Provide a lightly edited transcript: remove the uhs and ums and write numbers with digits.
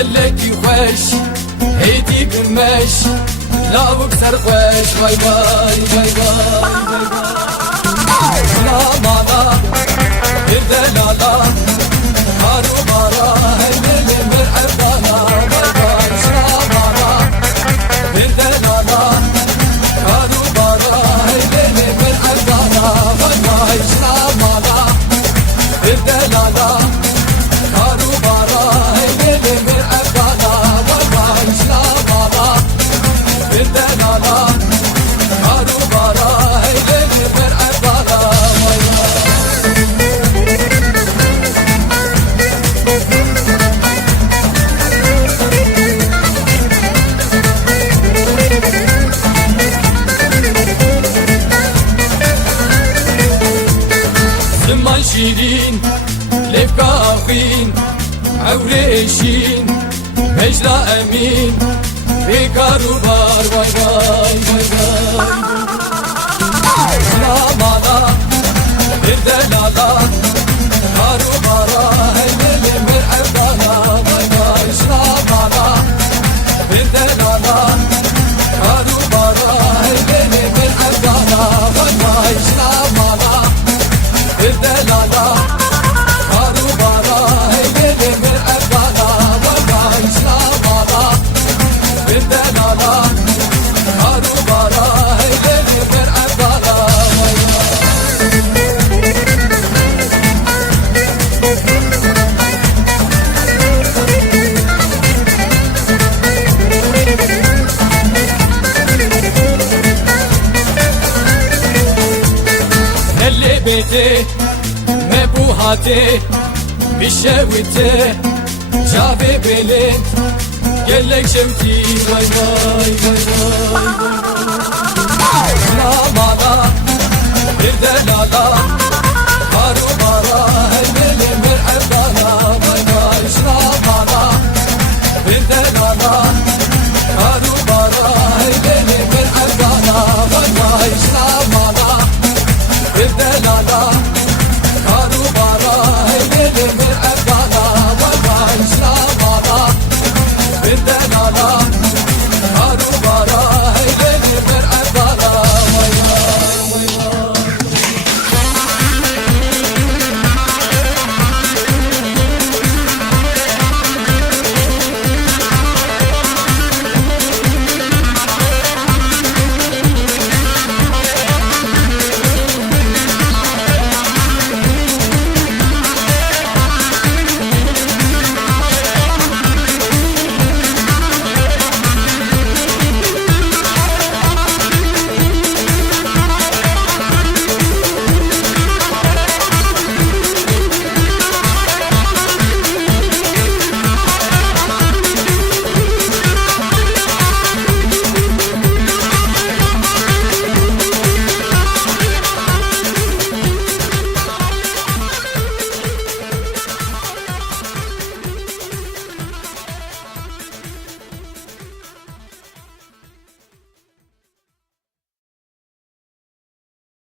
geleki خوش هيدي قماش لا وكسر خوش باي باي باي باي لا مالا بردة لالا هارو مارا هللي مرحبانا باي باي لا مالا بردة لالا هارو مارا هللي مرحبانا باي باي لا مالا بردة لالا هارو مارا هللي مرحبانا باي باي لا مالا بردة لالا هارو مارا هللي مرحبانا باي زمان شيرين لفكا أخين عوريشين هجلا أمين بيكارو بار باي باي باي باي لا مالا بردة لالا هارو مارا هللي مرحبانا باي باي لا مالا بردة لالا هارو مارا هللي مرحبانا باي باي لا مالا بردة لالا هارو مارا هللي مرحبانا باي باي لا مالا بردة لالا هارو مارا هللي مرحبانا باي باي اللي بيتي مبوهاتي بشويتي جابي بلند قالك شوتي باي باي باي باي لا مالا بردة لالا هارو مارا هللي مرحبانا باي باي لا مالا بردة لالا هارو مارا هللي مرحبانا باي باي لا مالا بردة لالا هارو مارا هللي مرحبانا باي باي لا مالا بردة لالا